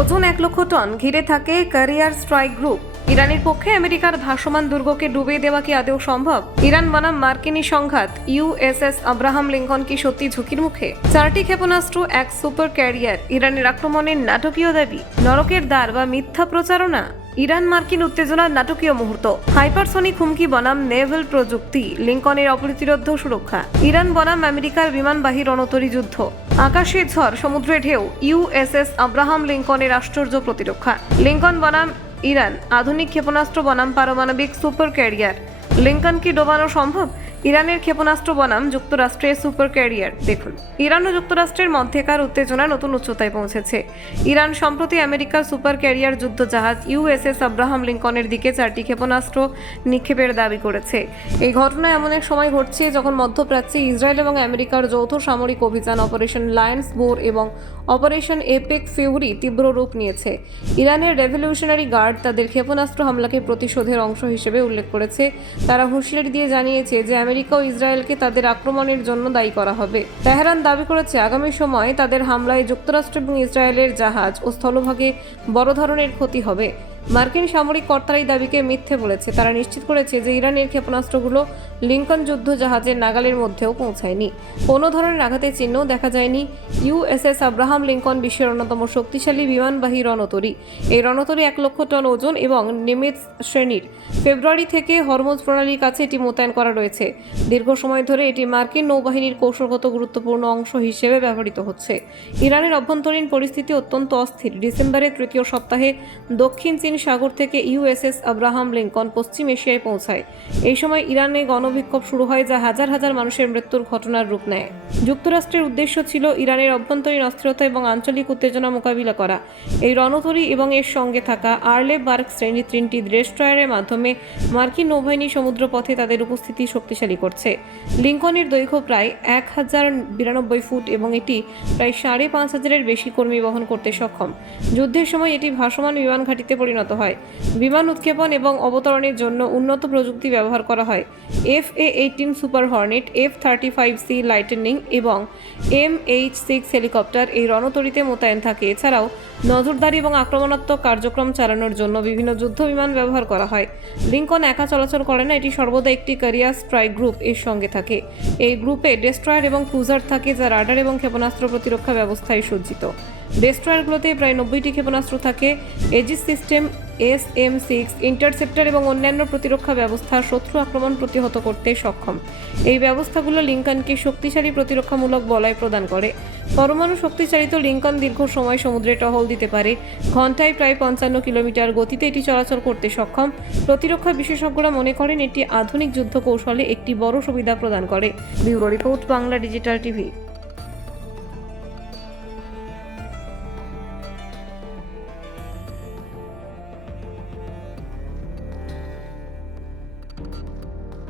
ওজন 1 লক্ষ টন ঘিরে থাকে ক্যারিয়ার স্ট্রাইক গ্রুপ। ইরানের পক্ষে আমেরিকার ভাসমান দুর্গকে ডুবিয়ে দেওয়া কি আদৌ সম্ভব? ইরান বনাম মার্কিনী সংঘাত, ইউএসএস আব্রাহাম লিঙ্কন কি সত্যি ঝুঁকির মুখে? 4টি ক্ষেপণাস্ত্র, এক সুপার ক্যারিয়ার, ইরানের আক্রমণের নাটকীয় দাবি, নরকের দ্বার বা মিথ্যা প্রচারণা? ইরান মার্কিন উত্তেজনার নাটকীয় মুহূর্ত, হাইপারসনিক হুমকি বনাম নেভেল প্রযুক্তি, লিঙ্কনের অপ্রতিরোধ্য সুরক্ষা, ইরান বনাম আমেরিকার বিমানবাহী রণতরী যুদ্ধ, আকাশে ঝড়, সমুদ্রে ঢেউ, ইউএসএস আব্রাহাম লিঙ্কনের আশ্চর্য প্রতিরক্ষা, লিঙ্কন বনাম ইরান, আধুনিক ক্ষেপণাস্ত্র বনাম পারমাণবিক সুপার ক্যারিয়ার, লিঙ্কন কি ডোবানো সম্ভব? ইরানের ক্ষেপণাস্ত্র বনাম যুক্তরাষ্ট্রের সুপার ক্যারিয়ার। দেখুন, ইরান ও যুক্তরাষ্ট্রের মধ্যেকার উত্তেজনা নতুন উচ্চতায় পৌঁছেছে। ইরান সম্প্রতি আমেরিকার সুপার ক্যারিয়ার যুদ্ধজাহাজ ইউএসএস আব্রাহাম লিঙ্কনের দিকে 4টি ক্ষেপণাস্ত্র নিক্ষেপের দাবি করেছে। এই ঘটনা এমন এক সময় ঘটছে যখন মধ্যপ্রাচ্যে ইসরায়েল এবং আমেরিকার যৌথ সামরিক অভিযান অপারেশন লায়ন্স বোর এবং অপারেশন এপেক ফিউরি তীব্র রূপ নিয়েছে। ইরানের রেভলিউশনারি গার্ড তাদের ক্ষেপণাস্ত্র হামলাকে প্রতিশোধের অংশ হিসেবে উল্লেখ করেছে। তারা হুঁশিয়ারি দিয়ে জানিয়েছে যে আমেরিকা ও ইসরায়েলকে তাদের আক্রমণের জন্য দায়ী করা হবে। তেহরান দাবি করেছে আগামী সময়ে তাদের হামলায় যুক্তরাষ্ট্র এবং ইসরায়েলের জাহাজ ও স্থলভাগে বড় ধরনের ক্ষতি হবে। মার্কিন সামরিক কর্তারা এই দাবিকে মিথ্যে বলেছে। তারা নিশ্চিত করেছে যে ইরানের ক্ষেপণাস্ত্রগুলো লিঙ্কন যুদ্ধ জাহাজের নাগালের মধ্যেও পৌঁছায়নি। কোনো ধরনের আঘাতের চিহ্নও দেখা যায়নি। ইউএসএস আব্রাহাম লিঙ্কন বিশ্বের অন্যতম শক্তিশালী বিমানবাহী রণতরী। এই রণতরী 1 লক্ষ টন ওজন এবং নিমিটস শ্রেণীর। ফেব্রুয়ারি থেকে হরমুজ প্রণালীর কাছে এটি মোতায়েন করা রয়েছে। দীর্ঘ সময় ধরে এটি মার্কিন নৌবাহিনীর কৌশলগত গুরুত্বপূর্ণ অংশ হিসেবে ব্যবহৃত হচ্ছে। ইরানের অভ্যন্তরীণ পরিস্থিতি অত্যন্ত অস্থির। ডিসেম্বরের তৃতীয় সপ্তাহে দক্ষিণ চীন সাগর থেকে ইউএসএস আব্রাহাম লিঙ্কন পশ্চিম এশিয়ায় পৌঁছায়। এই সময় ইরানে গণবিক্ষোভ শুরু হয়, যা হাজার হাজার মানুষের মৃত্যুর ঘটনার রূপ নেয়। যুক্তরাষ্ট্রের উদ্দেশ্য ছিল ইরানের অভ্যন্তরীণ অস্থিরতা এবং আঞ্চলিক উত্তেজনা মোকাবিলা করা। এই রণতরী এবং এর সঙ্গে থাকা আর্লে বার্গ শ্রেণীর 3টি ডেস্ট্রয়ারের মাধ্যমে মার্কিন নৌবাহিনী সমুদ্রপথে তাদের উপস্থিতি শক্তিশালী করছে। লিঙ্কনের দৈর্ঘ্য প্রায় 1092 ফুট এবং এটি প্রায় 5,500-এর বেশি কর্মী বহন করতে সক্ষম। যুদ্ধের সময় এটি ভাসমান বিমান ঘাঁটিতে পরিণত হয়। বিমান উৎক্ষেপণ এবং অবতরণের জন্য উন্নত প্রযুক্তি ব্যবহার করা হয়। FA-18 super Hornet, F-35C lightning এবং MH-6 হেলিকপ্টার এই রণতরীতে মোতায়েন থাকে। এছাড়াও নজরদারি এবং আক্রমণাত্মক কার্যক্রম চালানোর জন্য বিভিন্ন যুদ্ধ বিমান ব্যবহার করা হয়। লিঙ্কন একা চলাচল করে না, এটি সর্বদা একটি ক্যারিয়ার স্ট্রাইক গ্রুপ এর সঙ্গে থাকে। এই গ্রুপে ডেস্ট্রয়ার এবং ক্রুজার থাকে, যা রাডার এবং ক্ষেপণাস্ত্র প্রতিরক্ষা ব্যবস্থায় সজ্জিত। ডেস্ট্রয়ারগুলোতে প্রায় 90টি ক্ষেপণাস্ত্র থাকে। এজিস সিস্টেম, SM-6 ইন্টারসেপ্টর এবং অন্যান্য প্রতিরক্ষা ব্যবস্থা শত্রু আক্রমণ প্রতিহত করতে সক্ষম। এই ব্যবস্থাগুলো লিঙ্কনকে শক্তিশালী প্রতিরক্ষামূলক বলয় প্রদান করে। পরমাণু শক্তিচালিত লিঙ্কন দীর্ঘ সময় সমুদ্রে টহল দিতে পারে। ঘন্টায় প্রায় 55 কিলোমিটার গতিতে এটি চলাচল করতে সক্ষম। প্রতিরক্ষা বিশেষজ্ঞরা মনে করেন এটি আধুনিক যুদ্ধ কৌশলে একটি বড় সুবিধা প্রদান করে। Bureau report, Bangla digital TV.